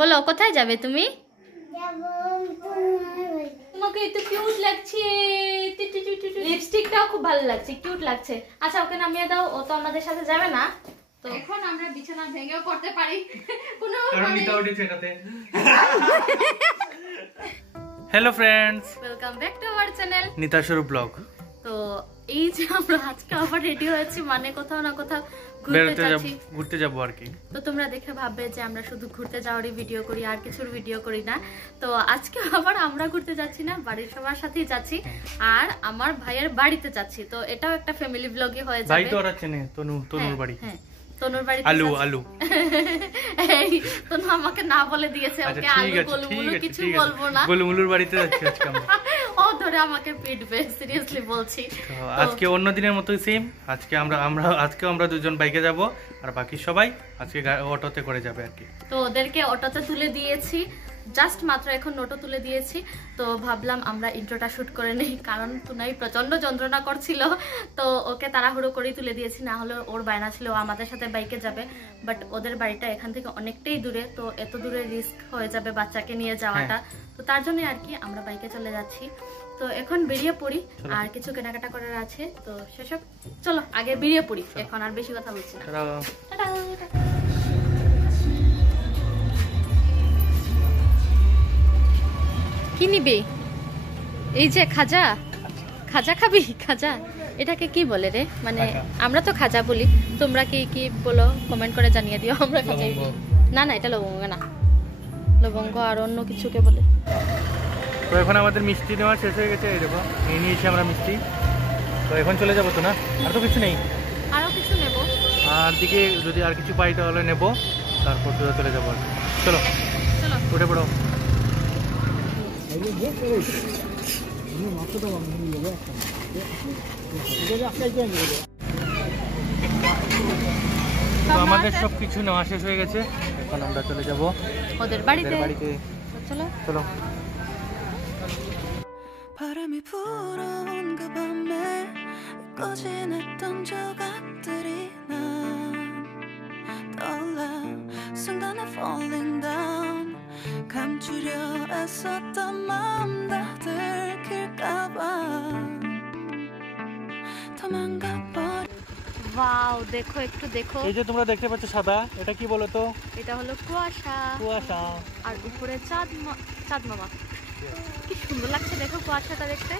বলো কোথায় যাবে তুমি? তোমাকে তো কিউট লাগছে, লিপস্টিকটাও খুব ভালো লাগছে, কিউট লাগছে। আচ্ছা ওকে নামিয়ে দাও, ও তো আমাদের সাথে যাবে না। তো এখন আমরা বিছানা ভেঙেও করতে পারি কোনো hello friends, welcome back to our channel Nita Swarup blog. তো এই যে আমরা আজকে আবার রেডি হয়েছি, মানে কোথাও না কোথাও ঘুরতে যাবো আর কি। তো তোমরা দেখে ভাববে যে আমরা শুধু ঘুরতে যাওয়ারই ভিডিও করি, আর কিছুর ভিডিও করি না। তো আজকে আবার আমরা ঘুরতে যাচ্ছি না, বাড়ির সবার সাথেই যাচ্ছি, আর আমার ভাইয়ের বাড়িতে যাচ্ছি। তো এটাও একটা ফ্যামিলি ব্লগই হয়ে যাবে। ভাই তো ওরা চেনে, তনুর বাড়ি। হ্যাঁ তনুর বাড়ি। আলু এই তনু আমাকে না বলে দিয়েছে, ওকে আলু গোলমুলু কিছু বলবো না। গোলমুলুর বাড়িতে যাচ্ছি আজকে আমরা। ও ধরে আমাকে পিটবে, সিরিয়াসলি বলছি। আজকে অন্য দিনের মতোই সেম। আজকে আমরা দুজন বাইকে যাব, আর বাকি সবাই আজকে অটোতে করে যাবে আর কি। তো ওদেরকে অটোতে তুলে দিয়েছি, জাস্ট মাত্র এখন অটো তুলে দিয়েছি। তো ভাবলাম আমরা ইন্ট্রোটা শুট করে নেই, কারণ তুনাই প্রচন্ড যন্ত্রণা করছিল। তো ওকে তাড়াহুড়ো করেই তুলে দিয়েছি, না হলে ওর বায়না ছিল ও আমাদের সাথে বাইকে যাবে। বাট ওদের বাড়িটা এখান থেকে অনেকটাই দূরে, তো এত দূরে রিস্ক হয়ে যাবে বাচ্চাকে নিয়ে যাওয়াটা। তো তার জন্য আর কি আমরা বাইকে চলে যাচ্ছি। তো এখন বেরিয়ে পড়ি, আর কিছু কেনাকাটা করার আছে, তো সেসব চলো আগে বেরিয়ে পড়ি। এখন আর বেশি কথা বলছি না। টাটা। কি নিবি? এই যে খাজা, খাজা খাবি? খাজা এটাকে কি বলে রে? মানে আমরা তো খাজা বলি, তোমরা কি কি বলো কমেন্ট করে জানিয়ে দিও। আমরা খাজাই বলি। না না এটা লবঙ্গ না, লবঙ্গ আর অন্য কিছুকে বলে। তো এখন আমাদের মিষ্টি নেওয়া শেষ হয়ে গেছে, এই দেখো এই নিয়েছি আমরা মিষ্টি। তো এখন চলে যাবো তো না, আর তো কিছু নেই। আরো কিছু নেব, আর দিকে যদি আর কিছু পাই তাহলে নেব, তারপর চলে যাবো আর কি। চলো চলো উঠে পড়ো। তো আমাদের সবকিছু নেওয়া শেষ হয়ে গেছে, এখন আমরা চলে যাব ওদের বাড়িতে। চলো চলো। 바람이 불어온 그 밤에 꺼진했던 조각들이 난 떠올라 순간에 falling down 감추려 애썼던 마음 다 들킬까봐 도망가 버려 ওয়াও দেখো, একটু দেখো। এই যে তোমরা দেখতে পাচ্ছ সাদা, এটা কি বলো তো? এটা হলো কুয়াশা। কুয়াশা। আর উপরে চাঁদ মামা। কি সুন্দর লাগছে দেখো কুয়াশাটা দেখতে।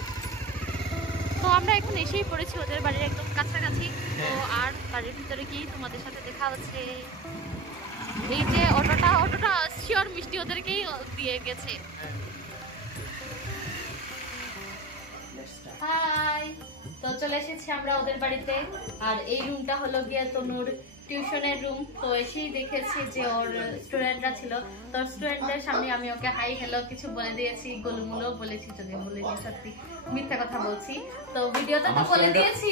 তো আমরা এখন এসেই পড়েছি ওদের বাড়ির একদম কাছাকাছি। তো আর বাড়ির ভিতরে কি তোমাদের সাথে দেখা হচ্ছে। এই যে অটোটা শিওর মিষ্টি ওদেরকেই দিয়ে গেছে। হাই, তো চলে এসেছি আমরা ওদের বাড়িতে। আর এই রুমটা হলো গিয়ে তনুর টিউশনের রুম। তো এসেই দেখেছি যে ওর স্টুডেন্টরা ছিল, তো স্টুডেন্টদের সামনে আমি ওকে হাই হ্যালো কিছু বলে দিয়েছি, গোলমুলো বলেছি, যদি বলিনি সত্যি মিথ্যা কথা বলছি। তো ভিডিওতে তো বলে দিয়েছি,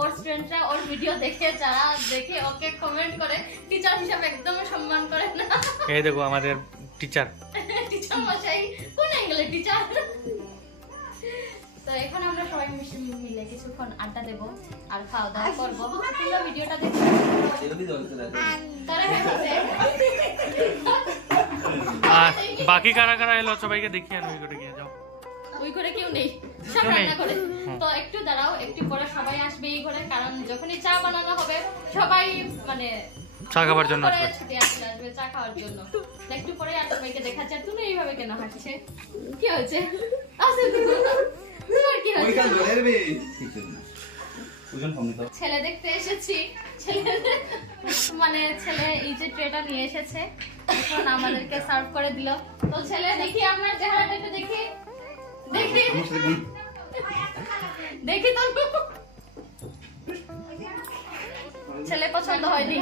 ওর স্টুডেন্টরা ওর ভিডিও দেখে যারা দেখে ওকে কমেন্ট করে, টিচার হিসেবে একদম সম্মান করে না। এই দেখো আমাদের টিচার মশাই, কোন অ্যাঙ্গেলের টিচার। তো এখন আমরা সবাই মিলে কিছুক্ষণ আড্ডা দেব আর খাওয়া দাওয়া করবো। তোমরা ভিডিওটা দেখো। আর বাকি কারা কারা এলো সবাইকে দেখিয়ে আনো। ওই ঘরে গিয়ে যাও। ওই ঘরে কেউ নেই, সব রান্না করে। তো একটু দাঁড়াও, একটু পরে সবাই আসবে এই ঘরে, কারণ যখনই চা বানানো হবে সবাই মানে চা খাবার জন্য আসবে, চা খাওয়ার জন্য। একটু পরে আর সবাইকে দেখাচ্ছে। তুমি এইভাবে কেন হাঁটছে? কি হয়েছে? ছেলে দেখতে এসেছি, ছেলে এই যে ট্রেটা নিয়ে এসেছে, এখন আমাদেরকে সার্ভ করে দিল। তো ছেলে দেখি আমার চেহারাটা একটু দেখি তো ছেলে পছন্দ হয়নি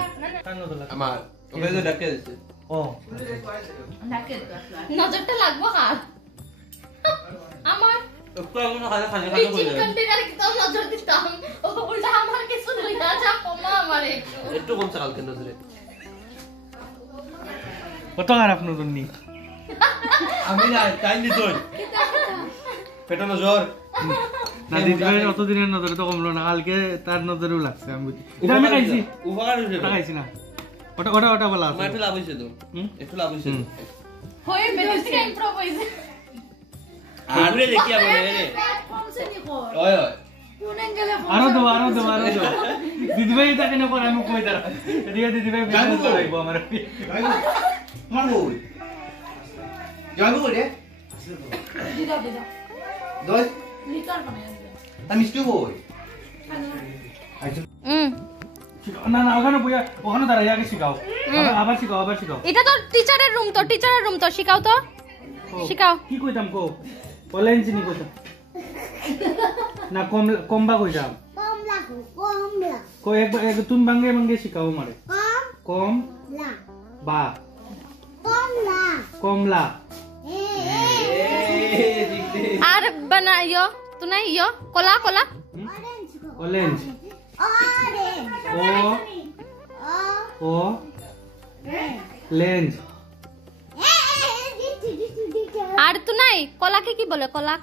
আমার। ওকে তো ডাকে দিতে। ও নজরটা লাগবো কার? আমার একটু আগে না খাজা খাজা এই খাজা চিকেন ডিনার কি তো নজর দিতাম, উল্টা আমার কিছু লইয়া যা কমা আমার একটু কমছে কালকে নজরে। কত খারাপ নজর নি আমি না টাইম দিছই পেটা নজর না দিদিভাই অতদিনের নজরে তো কমলো না, কালকে তার নজরেও লাগছে। আমি এটা আমি খাইছি, উপকার হইছে। খাইছি না ওটা বলা আমার একটু লাভ হইছে তো একটু লাভ হইছে তো হয়ে বেশি ইমপ্রুভ হইছে আরে দেখি আমি রে ওই ওই আরো দো দিদিভাই এটা কেন করে আমি কই দাঁড়া ঠিক আছে দিদিভাই বিজনেস করাইবো আমার মারবো যাবো রে দিদা দই লিকার বানাই আমি স্টু বই না ওখানে বইয়া ওখানে দাঁড়াই আগে শিখাও আবার শিখাও এটা তো টিচারের রুম তো শিখাও তো শিখাও কি কইতাম কো অলেঞ্জ নি কইতাম না কমবা কইতাম কো এক তুমি বাংগে শিখাও মারে কম বা কমলা আর বানাইও তো নাই ইয়ো কলা অলেঞ্জ ও লেঞ্জ আর তো নাই কলাকে কি বলে কলা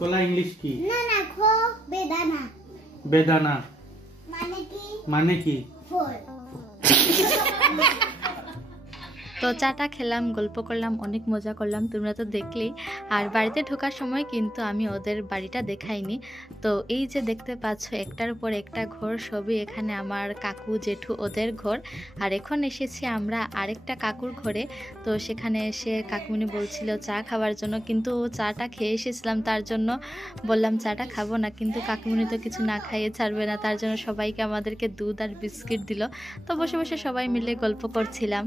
কলা ইংলিশ কি বেদানা বেদানা মানে কি তো চাটা খেলাম, গল্প করলাম, অনেক মজা করলাম, তোমরা তো দেখলেই। আর বাড়িতে ঢোকার সময় কিন্তু আমি ওদের বাড়িটা দেখাইনি। তো এই যে দেখতে পাচ্ছ একটার উপর একটা ঘর, সবই এখানে আমার কাকু জেঠু ওদের ঘর। আর এখন এসেছি আমরা আরেকটা কাকুর ঘরে। তো সেখানে এসে কাকুমনি বলছিল চা খাওয়ার জন্য, কিন্তু চাটা খেয়ে এসেছিলাম, তার জন্য বললাম চাটা খাবো না, কিন্তু কাকুমনি তো কিছু না খাইয়ে ছাড়বে না, তার জন্য সবাইকে আমাদেরকে দুধ আর বিস্কিট দিল। তো বসে বসে সবাই মিলে গল্প করছিলাম।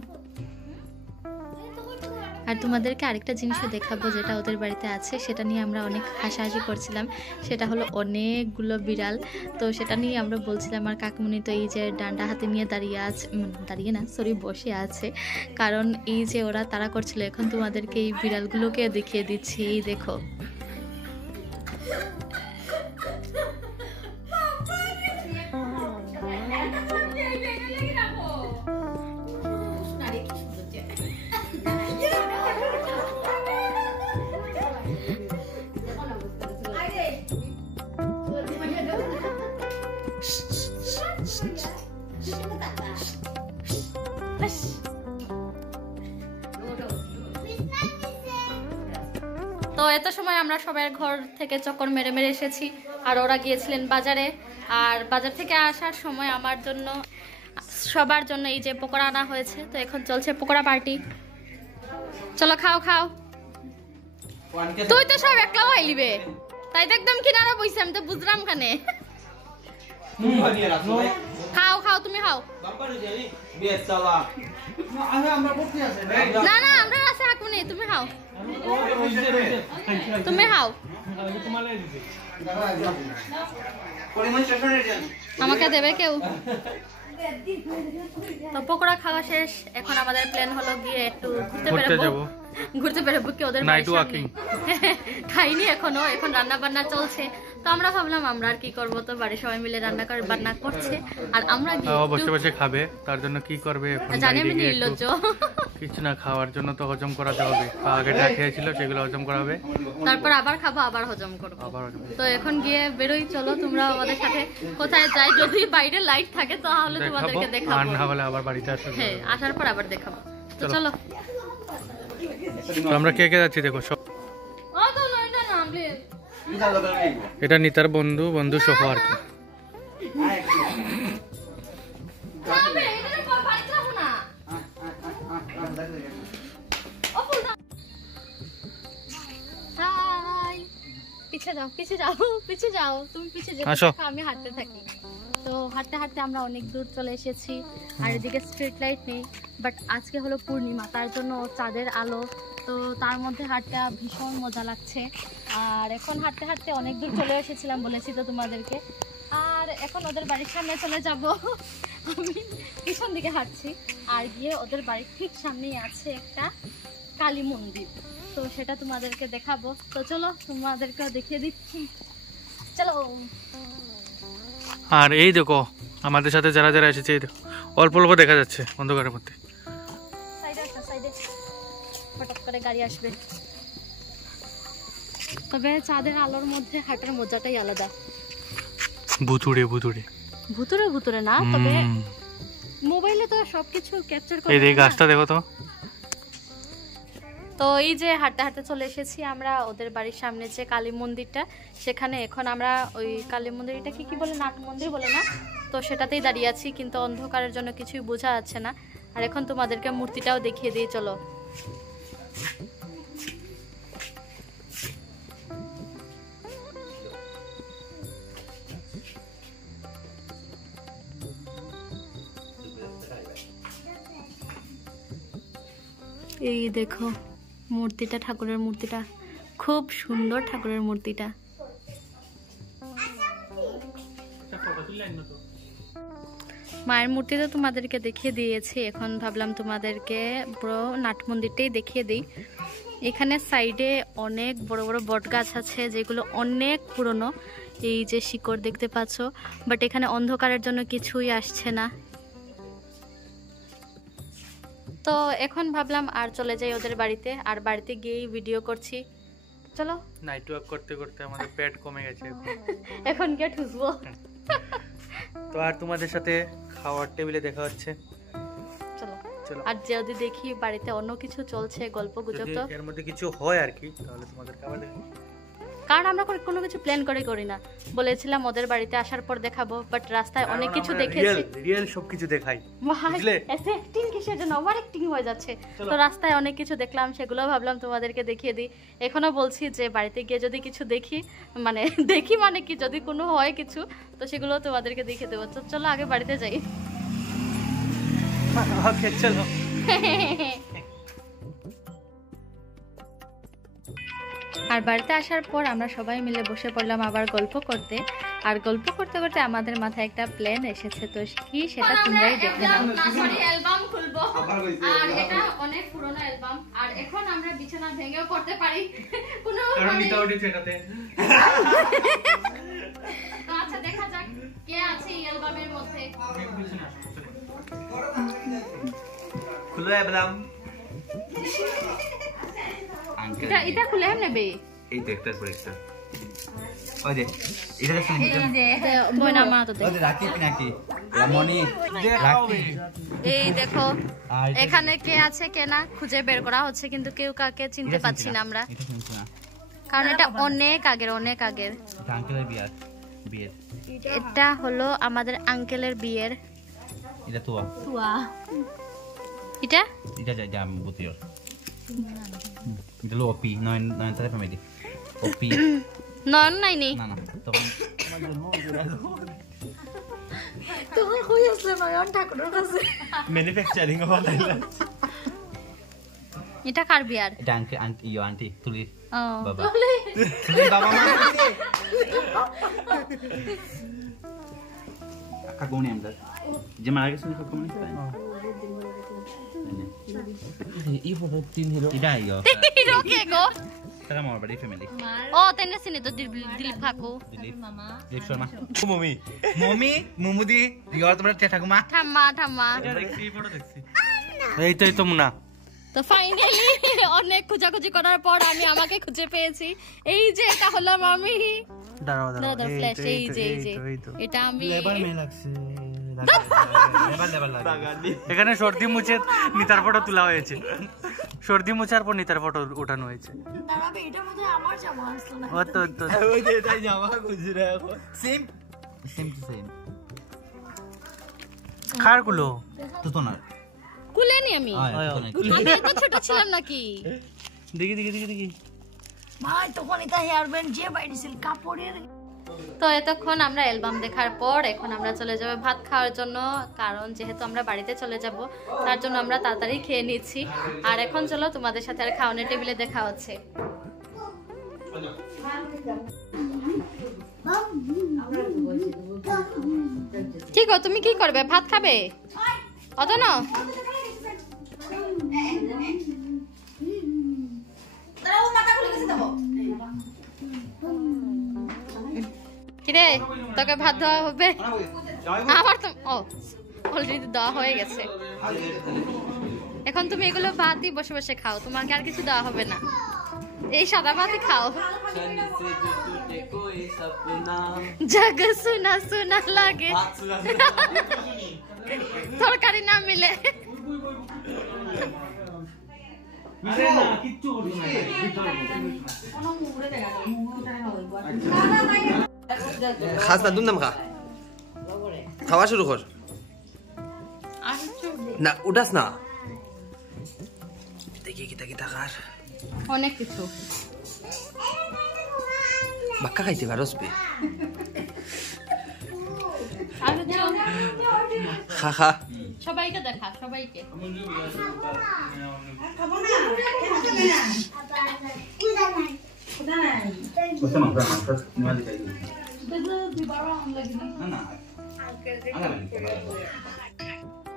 আর তোমাদেরকে আরেকটা জিনিসও দেখাবো যেটা ওদের বাড়িতে আছে, সেটা নিয়ে আমরা অনেক হাসাহাসি করছিলাম। সেটা হলো অনেকগুলো বিড়াল। তো সেটা নিয়ে আমরা বলছিলাম, আর কাকুমনি তো এই যে ডান্ডা হাতে নিয়ে বসে আছে, কারণ এই যে ওরা তাড়া করছিল। এখন তোমাদেরকে এই বিড়ালগুলোকে দেখিয়ে দিচ্ছি, এই দেখো। তো এত সময় আমরা সবাই ঘর থেকে চক্কর মেরে মেরে এসেছি, আর ওরা গিয়েছিলেন বাজারে। আর বাজার থেকে আসার সময় আমার জন্য সবার জন্য এই যে পকোড়া আনা হয়েছে। তো এখন চলছে পকোড়া পার্টি। চলো খাও খাও। তুই তো সব একলা হইলিবে, তাই তো একদম কিনারা বইছে, আমি তো বুঝলাম কানে। খাও খাও, তুমি খাও। না না, আমরা আছে হাকুনি, তুমি খাও, তুমি খাও। আমাকে দেবে কেউ? তো পকোড়া খাওয়া শেষ, এখন আমাদের প্ল্যান হলো গিয়ে একটু ঘুরতে বেরোবো কি ওদের খাইনি এখনো, এখন রান্না বান্না চলছে। তো আমরা ভাবলাম আমরা আর কি করবো, তো বাড়ির সবাই মিলে বান্না করছে, আর আমরা বসে বসে খাবে, তার জন্য কি করবে জানি আমি নির্লজ্জ। কিছু না, খাওয়ার জন্য তো হজম করাতে হবে, আগে যা খেয়েছিল সেগুলো হজম করা হবে, তারপর আবার খাবো, আবার হজম করবো। তো এখন গিয়ে বেরোই, চলো তোমরা আমাদের সাথে। কোথায় যাই, যদি বাইরে লাইট থাকে তাহলে তোমাদেরকে দেখাবো, আর না হলে আবার বাড়িতে আসবে। হ্যাঁ, আসার পর আবার দেখাবো। তো চলো। তো আমরা কে কে যাচ্ছি দেখো সব। এটা নিতার বন্ধু সহ আর কি। পিছে যাও, তুমি পিছে যাও, আমি হাঁটতে থাকি। তো হাঁটতে হাঁটতে আমরা অনেক দূর চলে এসেছি, আর এদিকে স্ট্রিট লাইট নেই, বাট আজকে হলো পূর্ণিমা, তার জন্য চাঁদের আলো। তো তার মধ্যে হাঁটতে ভীষণ মজা লাগছে। আর এখন হাঁটতে হাঁটতে অনেক দূর চলে এসেছিলাম, বলেছি তো তোমাদেরকে। আর এখন ওদের বাড়ির সামনে চলে যাব। আমি পিছন দিকে হাঁটছি, আর গিয়ে ওদের বাড়ির ঠিক সামনেই আছে একটা কালী মন্দির, তো সেটা তোমাদেরকে দেখাবো। তো চলো, তোমাদেরকে দেখিয়ে দিচ্ছি, চলো। আর এই দেখো আমাদের সাথে যারা যারা এসেছে, এই দেখো অল্প অল্প দেখা যাচ্ছে অন্ধকারের মধ্যে। হঠাৎ করে গাড়ি আসবে, তবে চাঁদের আলোর মধ্যে হাঁটার মজাটাই আলাদা। ভুতুড়ে না, তবে মোবাইলে তো সবকিছু ক্যাপচার এই যে গাছটা দেখো তো। তো এই যে হাঁটতে হাঁটতে চলে এসেছি আমরা ওদের বাড়ির সামনে যে কালী মন্দিরটা, সেখানে এখন আমরা ওই কালী মন্দিরটা কি বলে, নাট মন্দির বলে না, তো সেটাতেই দাঁড়িয়ে আছি, কিন্তু অন্ধকারের জন্য কিছুই বোঝা যাচ্ছে না। আর এখন তোমাদেরকে মূর্তিটাও দেখিয়ে দিই, চলো। এই দেখো মূর্তিটা, ঠাকুরের মূর্তিটা খুব সুন্দর, ঠাকুরের মূর্তিটা। মায়ের মূর্তি তো তোমাদেরকে দেখিয়ে দিয়েছি, এখন ভাবলাম তোমাদেরকে পুরো নাট মন্দিরটাই দেখিয়ে দিই। এখানে সাইডে অনেক বড় বড় বট গাছ আছে যেগুলো অনেক পুরনো, এই যে শিকড় দেখতে পাচ্ছ, বাট এখানে অন্ধকারের জন্য কিছুই আসছে না। তো এখন ভাবলাম আর চলে যাই ওদের বাড়িতে, আর বাড়িতে গিয়েই ভিডিও করছি। চলো। নাইট ওয়াক করতে করতে আমাদের পেট কমে গেছে এখন কে ঠুসবো। তো আর তোমাদের সাথে খাওয়ার টেবিলে দেখা হচ্ছে, চলো। চলো। আর যদি দেখি বাড়িতে অন্য কিছু চলছে, গল্প গুজব, তো এর মধ্যে কিছু হয় আর কি, তাহলে তোমাদের খাবার দেখাবো। কারণ আমরা কোনো কিছু প্ল্যান করে করি না, বলেছিলাম ওদের বাড়িতে আসার পর দেখাবো, বাট রাস্তায় অনেক কিছু দেখেছি। রিয়েল সবকিছু দেখাই, বুঝলে? এত অ্যাক্টিং কিসের জন্য, ওভার অ্যাক্টিং হয়ে যাচ্ছে। তো রাস্তায় অনেক কিছু দেখলাম, সেগুলো ভাবলাম তোমাদেরকে দেখিয়ে দিই। এখনো বলছি যে বাড়িতে গিয়ে যদি কিছু দেখি, মানে দেখি মানে কি, যদি কোনো হয় কিছু, তো সেগুলো তোমাদেরকে দেখিয়ে দেবো। তো চলো আগে বাড়িতে যাই। ওকে চলো। আর বাড়িতে আসার পর আমরা সবাই মিলে বসে পড়লাম আবার গল্প করতে, আর গল্প করতে করতে আমাদের মাথায় একটা প্ল্যান এসেছে, তো কি সেটা তোমরাই দেখে নাও। অ্যালবাম খুলবো, আর এটা অনেক পুরনো অ্যালবাম, আর এখন আমরা বিছানা ভেঙেও পড়তে পারি কোনো এটাতে। আচ্ছা দেখা যাক কে আছে এই অ্যালবামের মধ্যে। খুলো অ্যালবাম। এটা খুলে নেবে। এই তো একটার পর একটা। ওই যে এটা দেখছেন, বইনা মা তো ওই যে রাখি নাকি রামনি রাখি। এই দেখো এখানে কে আছে কে না খুঁজে বের করা হচ্ছে, কিন্তু কেউ কাকে চিনতে পাচ্ছি না আমরা, এটা শুনছো না? কারণ এটা অনেক আগের, অনেক আগের। এটা আঙ্কেলের বিয়ের। এটা হলো আমাদের আঙ্কেলের বিয়ের। এটা তোয়া। এটা এটা যা বুতির। এটা লো ওপি নয়ন তারে ফ্যামিলি ওপি নন নাইনি না না তখন তোমার হই আসলে নয়ন ঠাকুরের কাছে ম্যানুফ্যাকচারিং বানাইলা। এটা কার বিয়ার? এটা আন্টি তুলি ও বাবা তুলি বাবা মা কাকুনি আমরা যে মারা গেছে কাকুনি এই ফটো তিন হিরো এটা আইও হিরো কে গো? তারা আমার বাড়ি ফ্যামিলি। ও তেনে সিনে তো দিলীপ কাকু, দিলীপ শর্মা, মমি মুমুদি রিওর তোমরা ঠাকুমা ঠাম্মা ঠাম্মা। দেখছি ফটো দেখছি। এই তো মুনা। তো ফাইনালি অনেক খোঁজাখুঁজি করার পর আমি আমাকে খুঁজে পেয়েছি। এই যে এটা হলো মামি। দাঁড়াও দাদা ফ্ল্যাশ, এই যে এটা আমি। এখানে সর্দি মুছে নিতার ফটো তোলা হয়েছে, সর্দি মুছার পর নিতার ফটো ওঠানো হয়েছে। কার গুলো তো না কুলেনি আমি, আমি তো ছোট ছিলাম নাকি? দেখি ভাই তখন এটা হেয়ার ব্যান্ড যে বাইরেছিল কাপড়ের। তো এতক্ষণ আমরা অ্যালবাম দেখার পর এখন আমরা চলে যাব ভাত খাওয়ার জন্য, কারণ যেহেতু আমরা বাড়িতে চলে যাব তার জন্য আমরা তাড়াতাড়ি খেয়ে নিচ্ছি। আর এখন চলো তোমাদের সাথে আর খাওয়ানোর টেবিলে দেখা হচ্ছে। ঠিক আছে, তুমি কি করবে? ভাত খাবে? অত না কিরে তোকে ভাত দেওয়া হবে? আমার তো অলরেডি দেওয়া হয়ে গেছে। এখন তুমি এগুলো ভাতই বসে বসে খাও, তোমাকে আর কিছু দেওয়া হবে না, এই সাদা ভাতই খাও। जग सुना सुना लागे তরকারি না মিলে খাস না দুমদাম খা খাওয়া শুরু কর না উঠাস না দেখি কিতা কিতা খাস অনেক কিছু বাক্কা খাইতে পারস বে খা খা সবাইকে দেখা সবাইকে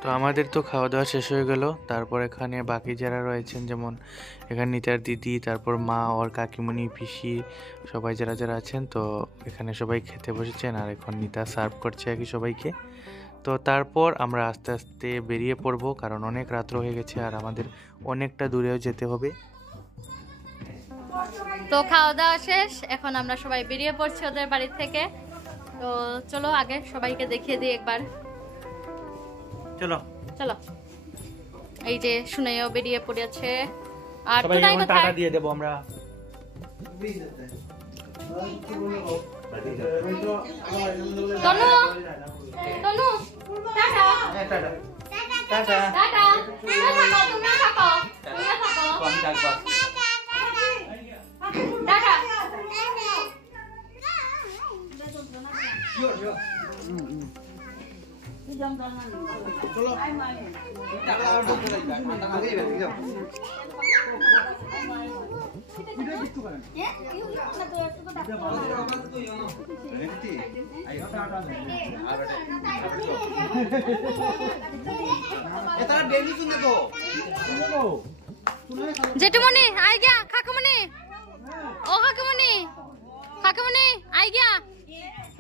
তো আমাদের তো খাওয়া দাওয়া শেষ হয়ে গেল। তারপর এখানে বাকি যারা রয়েছেন, যেমন এখানে নিতার দিদি, তারপর মা, ওর কাকিমণি, পিসি, সবাই যারা যারা আছেন, তো এখানে সবাই খেতে বসেছেন। আর এখন নিতা সার্ভ করছে আর কি সবাইকে। তো তারপর আমরা আস্তে আস্তে বেরিয়ে পড়বো, কারণ অনেক রাত্র হয়ে গেছে আর আমাদের অনেকটা দূরেও যেতে হবে। তো খাওয়া দাওয়া শেষ, এখন আমরা সবাই বেরিয়ে পড়ছি ওদের বাড়ি থেকে। তো চলো আগে সবাইকে দেখিয়ে দিই একবার। চলো চলো, এই যে শুনেও বেরিয়ে পড়েছে। আর সবাই টুনাই টাটা কোথায়? দিয়ে দেবো আমরা। তনু, তনু, টাটা। টাটা। তুমিও থাকো, তুমিও থাকো, তুমিও থাকো। টাটা। জেঠুমনি আই গিয়া, কাকুমনি, ও কাকুমনি, কাকুমনি আই গিয়া,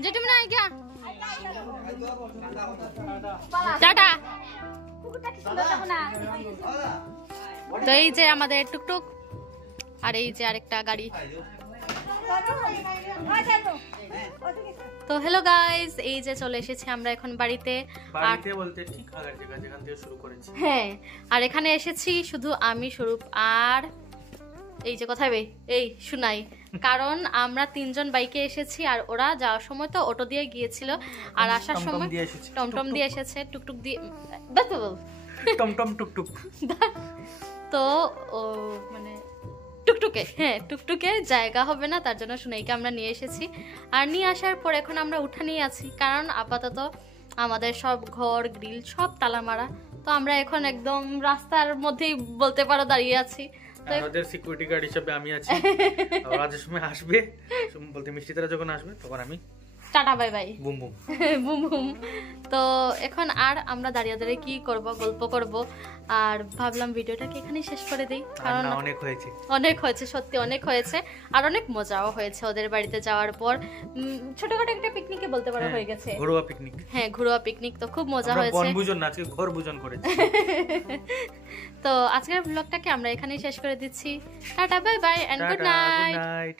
জেঠুমনি আই গিয়া, টাটা। তো এই যে আমাদের টুকটুক, আর এই যে আরেকটা গাড়ি। তো হ্যালো গাইস, এই যে চলে এসেছি আমরা এখন বাড়িতে। বাড়িতে বলতে ঠিক আগের জায়গা যেখান থেকে শুরু করেছি। হ্যাঁ, আর এখানে এসেছি শুধু আমি, স্বরূপ আর এই যে কোথায় বে এই শুনাই, কারণ আমরা তিনজন বাইকে এসেছি আর ওরা যাওয়ার সময় তো অটো দিয়ে গিয়েছিল, আর আসার সময় টমটম দিয়ে এসেছে, টুকটুক দিয়ে টমটম টুকটুক। তো ও মানে টুকটুকে, হ্যাঁ টুকটুকে জায়গা হবে না, তার জন্য সুনাইকে আমরা নিয়ে এসেছি। আর নিয়ে আসার পর এখন আমরা উঠানেই আছি, কারণ আপাতত আমাদের সব ঘর গ্রিল সব তালা মারা। তো আমরা এখন একদম রাস্তার মধ্যেই বলতে পারো দাঁড়িয়ে আছি। আমাদের সিকিউরিটি গার্ড হিসেবে আমি আছি। ওরা যে সময় আসবে, বলতে মিষ্টি তারা যখন আসবে তখন আমি tata bye by boom boom boom boom. তো এখন আর আমরা দাঁড়িয়ে দাঁড়িয়ে কি করব, গল্প করব, আর ভাবলাম ভিডিওটাকে এখানেই শেষ করে দিই, কারণ অনেক হয়েছে, অনেক হয়েছে, সত্যি অনেক হয়েছে। আর অনেক মজাও হয়েছে ওদের বাড়িতে যাওয়ার পর। ছোটখাটো একটা পিকনিকে বলতে পারো হয়ে গেছে, ঘরোয়া পিকনিক। হ্যাঁ ঘরোয়া পিকনিক, তো খুব মজা হয়েছে। বনভোজন না, আজকে ঘর ভোজন করেছি। তো আজকের ব্লগটাকে আমরা এখানেই শেষ করে দিচ্ছি। Tata bye bye and good night.